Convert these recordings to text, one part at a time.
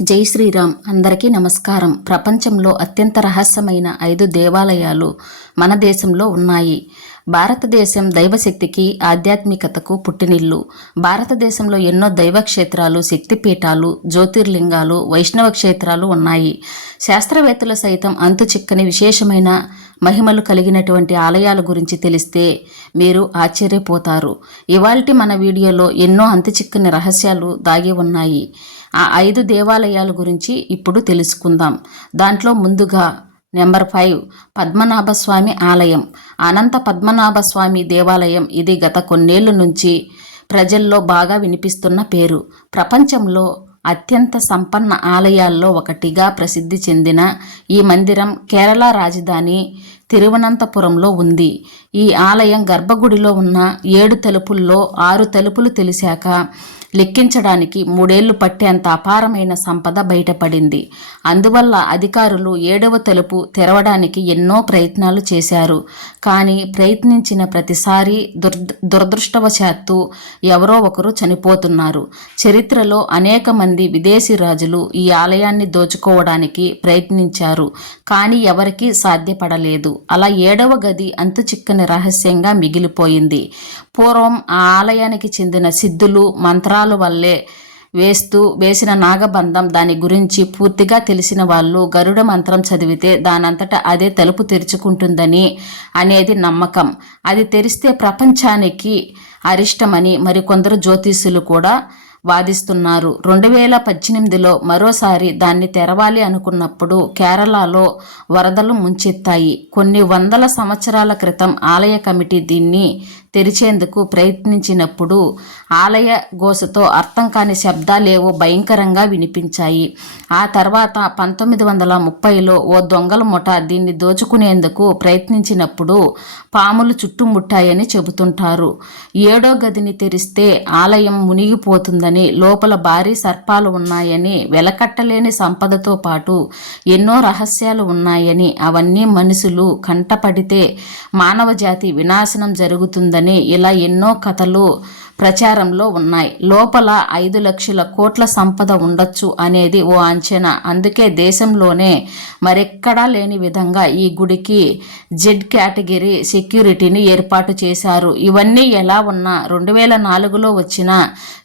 జై శ్రీరామ్. అందరికీ నమస్కారం. ప్రపంచంలో అత్యంత రహస్యమైన 5 దేవాలయాలు మన దేశంలో ఉన్నాయి. భారతదేశం దైవశక్తికి, ఆధ్యాత్మికతకు పుట్టినిల్లు. భారతదేశంలో ఎన్నో దైవ క్షేత్రాలు, శక్తిపీఠాలు, జ్యోతిర్లింగాలు, వైష్ణవ క్షేత్రాలు ఉన్నాయి. శాస్త్రవేత్తలు సైతం అంతు చిక్కని విశేషమైన మహిమలు కలిగినటువంటి ఆలయాల గురించి తెలిస్తే మీరు ఆశ్చర్యపోతారు. ఇవాల్టి మన వీడియోలో ఎన్నో అంతు చిక్కని రహస్యాలు దాగి ఉన్నాయి. ఆ 5 దేవాలయాల గురించి ఇప్పుడు తెలుసుకుందాం. దాంట్లో ముందుగా నెంబర్ 5 పద్మనాభస్వామి ఆలయం. అనంత పద్మనాభస్వామి దేవాలయం. ఇది గత కొన్నేళ్ల నుంచి ప్రజల్లో బాగా వినిపిస్తున్న పేరు. ప్రపంచంలో అత్యంత సంపన్న ఆలయాల్లో ఒకటిగా ప్రసిద్ధి చెందిన ఈ మందిరం కేరళ రాజధాని తిరువనంతపురంలో ఉంది. ఈ ఆలయం గర్భగుడిలో ఉన్న 7 తలుపుల్లో 6 తలుపులు తెలిసాక లెక్కించడానికి 3 ఏళ్లు పట్టేంత అపారమైన సంపద బయటపడింది. అందువల్ల అధికారులు 7వ తలుపు తెరవడానికి ఎన్నో ప్రయత్నాలు చేశారు. కానీ ప్రయత్నించిన ప్రతిసారి దురదృష్టవశాత్తు ఎవరో ఒకరు చనిపోతున్నారు. చరిత్రలో అనేక మంది విదేశీ రాజులు ఈ ఆలయాన్ని దోచుకోవడానికి ప్రయత్నించారు. కానీ ఎవరికీ సాధ్యపడలేదు. అలా 7వ గది అంతు చిక్కని రహస్యంగా మిగిలిపోయింది. పూర్వం ఆ ఆలయానికి చెందిన సిద్ధులు మంత్రాల వల్లే వేసిన నాగబంధం దాని గురించి పూర్తిగా తెలిసిన వాళ్ళు గరుడ మంత్రం చదివితే దానంతటా అదే తలుపు తెరుచుకుంటుందని అనేది నమ్మకం. అది తెరిస్తే ప్రపంచానికి అరిష్టమని మరికొందరు జ్యోతిష్యులు కూడా వాదిస్తున్నారు. 2018లో మరోసారి దాన్ని తెరవాలి అనుకున్నప్పుడు కేరళలో వరదలు ముంచెత్తాయి. కొన్ని వందల సంవత్సరాల క్రితం ఆలయ కమిటీ దీన్ని తెరిచేందుకు ప్రయత్నించినప్పుడు ఆలయ గోసతో అర్థం కాని శబ్దాలేవో భయంకరంగా వినిపించాయి. ఆ తర్వాత 1930లో ఓ దొంగల ముఠ దీన్ని దోచుకునేందుకు ప్రయత్నించినప్పుడు పాములు చుట్టుముట్టాయని చెబుతుంటారు. 7వ గదిని తెరిస్తే ఆలయం మునిగిపోతుందని, లోపల భారీ సర్పాలు ఉన్నాయని, వెలకట్టలేని సంపదతో పాటు ఎన్నో రహస్యాలు ఉన్నాయని, అవన్నీ మనుషులు కంటపడితే మానవ జాతి వినాశనం జరుగుతుందని ఇలా ఎన్నో కథలు ప్రచారంలో ఉన్నాయి. లోపల 5 లక్షల కోట్ల సంపద ఉండొచ్చు అనేది ఓ అంచనా. అందుకే దేశంలోనే మరెక్కడా లేని విధంగా ఈ గుడికి జెడ్ కేటగిరీ సెక్యూరిటీని ఏర్పాటు చేశారు. ఇవన్నీ ఎలా ఉన్నా 2004లో వచ్చిన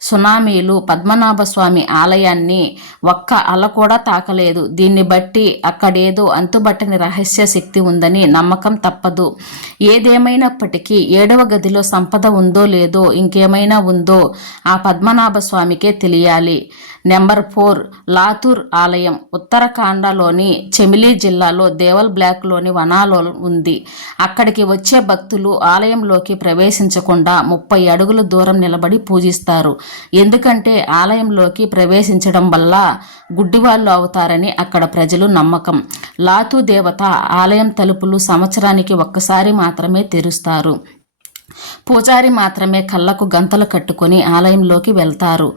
సునామీలు పద్మనాభస్వామి ఆలయాన్ని ఒక్క అల కూడా తాకలేదు. దీన్ని బట్టి అక్కడేదో అంతుబట్టని రహస్య శక్తి ఉందని నమ్మకం తప్పదు. ఏదేమైనప్పటికీ 7వ గదిలో సంపద ఉందో లేదో, ఇంకేమైనా ఉందో ఆ పద్మనాభ స్వామికే తెలియాలి. నెంబర్ 4 లాతూర్ ఆలయం. ఉత్తరాఖండ్లోని చెమిలి జిల్లాలో దేవల్ బ్లాక్లోని వనాలో ఉంది. అక్కడికి వచ్చే భక్తులు ఆలయంలోకి ప్రవేశించకుండా 30 అడుగుల దూరం నిలబడి పూజిస్తారు. ఎందుకంటే ఆలయంలోకి ప్రవేశించడం వల్ల గుడ్డివాళ్ళు అవుతారని అక్కడ ప్రజలు నమ్మకం. లాతూ దేవత ఆలయం తలుపులు సంవత్సరానికి ఒక్కసారి మాత్రమే తెరుస్తారు. పూజారి మాత్రమే కళ్ళకు గంతలు కట్టుకొని ఆలయంలోకి వెళ్తారు.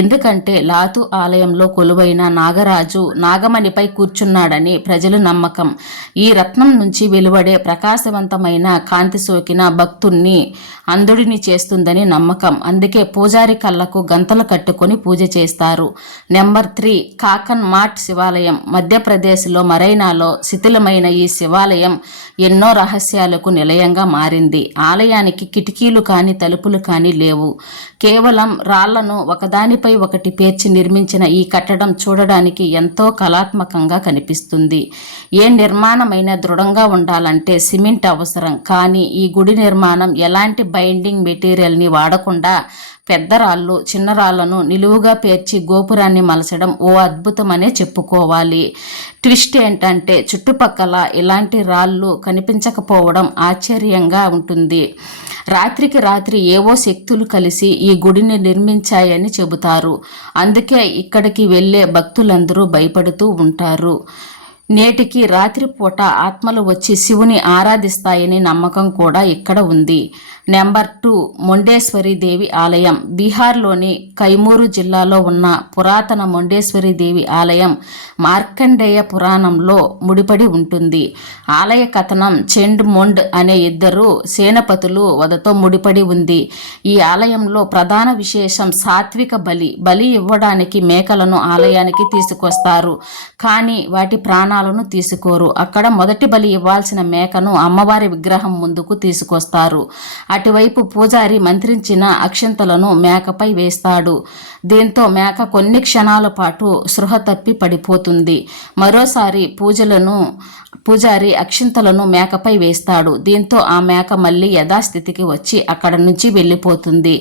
ఎందుకంటే లాతు ఆలయంలో కొలువైన నాగరాజు నాగమణిపై కూర్చున్నాడని ప్రజలు నమ్మకం. ఈ రత్నం నుంచి వెలువడే ప్రకాశవంతమైన కాంతి సోకిన భక్తుణ్ణి అంధుడిని చేస్తుందని నమ్మకం. అందుకే పూజారి కళ్ళకు గంతలు కట్టుకొని పూజ చేస్తారు. నెంబర్ 3 కాకన్ మాట్ శివాలయం. మధ్యప్రదేశ్లో మరైనాలో శిథిలమైన ఈ శివాలయం ఎన్నో రహస్యాలకు నిలయంగా మారింది. ఆలయానికి కిటికీలు కానీ తలుపులు కానీ లేవు. కేవలం రాళ్లను ఒకదానిపై ఒకటి పేర్చి నిర్మించిన ఈ కట్టడం చూడడానికి ఎంతో కళాత్మకంగా కనిపిస్తుంది. ఏ నిర్మాణమైనా దృఢంగా ఉండాలంటే సిమెంట్ అవసరం. కానీ ఈ గుడి నిర్మాణం ఎలాంటి బైండింగ్ మెటీరియల్ని వాడకుండా పెద్ద రాళ్ళు చిన్న రాళ్లను నిలువుగా పేర్చి గోపురాన్ని మలచడం ఓ అద్భుతమనే చెప్పుకోవాలి. ట్విస్ట్ ఏంటంటే చుట్టుపక్కల ఇలాంటి రాళ్ళు కనిపించకపోవడం ఆశ్చర్యంగా ఉంటుంది. రాత్రికి రాత్రి ఏవో శక్తులు కలిసి ఈ గుడిని నిర్మించాయని చెబుతారు. అందుకే ఇక్కడికి వెళ్ళే భక్తులందరూ భయపడుతూ ఉంటారు. నేటికి రాత్రిపూట ఆత్మలు వచ్చి శివుని ఆరాధిస్తాయని నమ్మకం కూడా ఇక్కడ ఉంది. నెంబర్ 2 మొండేశ్వరి దేవి ఆలయం. బీహార్లోని కైమూరు జిల్లాలో ఉన్న పురాతన మొండేశ్వరి దేవి ఆలయం మార్కండేయ పురాణంలో ముడిపడి ఉంటుంది. ఆలయ కథనం చెండ్ మొండ్ అనే ఇద్దరు సేనపతులు వధతో ముడిపడి ఉంది. ఈ ఆలయంలో ప్రధాన విశేషం సాత్విక బలి ఇవ్వడానికి మేకలను ఆలయానికి తీసుకొస్తారు, కానీ వాటి ప్రాణాలను తీసుకోరు. అక్కడ మొదటి బలి ఇవ్వాల్సిన మేకను అమ్మవారి విగ్రహం ముందుకు తీసుకొస్తారు. అటువైపు పూజారి మంత్రించిన అక్షింతలను మేకపై వేస్తాడు. దీంతో మేక కొన్ని క్షణాల పాటు స్పృహ తప్పి పడిపోతుంది. మరోసారి పూజారి అక్షింతలను మేకపై వేస్తాడు. దీంతో ఆ మేక మళ్ళీ యథాస్థితికి వచ్చి అక్కడ నుంచి వెళ్ళిపోతుంది.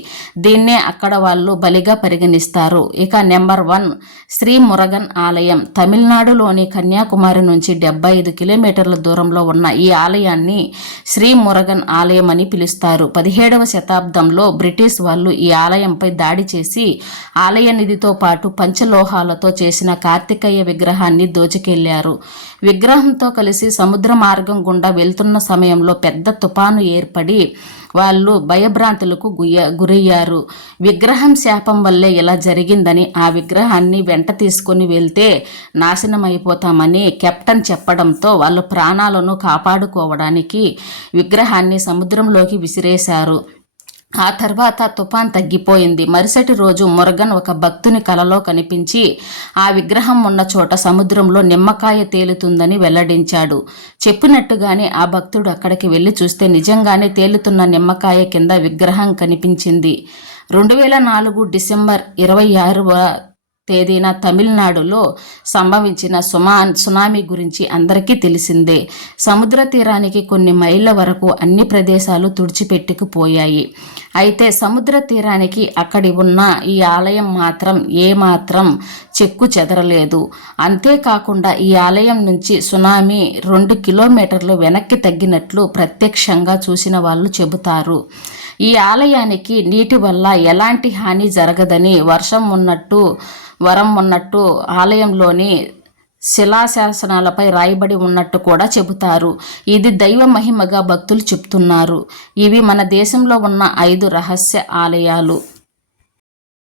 దీన్నే అక్కడ వాళ్ళు బలిగా పరిగణిస్తారు. ఇక నెంబర్ 1 శ్రీ మురగన్ ఆలయం. తమిళనాడులోని కన్యాకుమారి నుంచి 75 కిలోమీటర్ల దూరంలో ఉన్న ఈ ఆలయాన్ని శ్రీ మురగన్ ఆలయం అని పిలుస్తారు. 17వ శతాబ్దంలో బ్రిటిష్ వాళ్ళు ఈ ఆలయంపై దాడి చేసి ఆలయ నిధితో పాటు పంచలోహాలతో చేసిన కార్తికేయ విగ్రహాన్ని దోచుకెళ్లారు. విగ్రహంతో కలిసి సముద్ర మార్గం గుండా వెళ్తున్న సమయంలో పెద్ద తుపాను ఏర్పడి వాళ్ళు భయభ్రాంతులకు గురయ్యారు. విగ్రహం శాపం వల్లే ఇలా జరిగిందని, ఆ విగ్రహాన్ని వెంట తీసుకుని వెళ్తే నాశనమైపోతామని కెప్టెన్ చెప్పడంతో వాళ్ళు ప్రాణాలను కాపాడుకోవడానికి విగ్రహాన్ని సముద్రంలోకి విసిరేశారు. ఆ తర్వాత తుఫాన్ తగ్గిపోయింది. మరుసటి రోజు మురగన్ ఒక భక్తుని కలలో కనిపించి ఆ విగ్రహం ఉన్న చోట సముద్రంలో నిమ్మకాయ తేలుతుందని వెల్లడించాడు. చెప్పినట్టుగానే ఆ భక్తుడు అక్కడికి వెళ్ళి చూస్తే నిజంగానే తేలుతున్న నిమ్మకాయ కింద విగ్రహం కనిపించింది. 2004 డిసెంబర్ 26వ తేదీన తమిళనాడులో సంభవించిన సునామీ గురించి అందరికీ తెలిసిందే. సముద్ర తీరానికి కొన్ని మైళ్ళ వరకు అన్ని ప్రదేశాలు తుడిచిపెట్టుకుపోయాయి. అయితే సముద్ర తీరానికి అక్కడి ఉన్న ఈ ఆలయం మాత్రం ఏమాత్రం చెక్కు చెదరలేదు. అంతేకాకుండా ఈ ఆలయం నుంచి సునామీ 2 కిలోమీటర్లు వెనక్కి తగ్గినట్లు ప్రత్యక్షంగా చూసిన వాళ్ళు చెబుతారు. ఈ ఆలయానికి నీటి వల్ల ఎలాంటి హాని జరగదని, వరం ఉన్నట్టు ఆలయంలోని శిలాశాసనాలపై రాయబడి ఉన్నట్టు కూడా చెబుతారు. ఇది దైవ మహిమగా భక్తులు చెప్తున్నారు. ఇవి మన దేశంలో ఉన్న 5 రహస్య ఆలయాలు.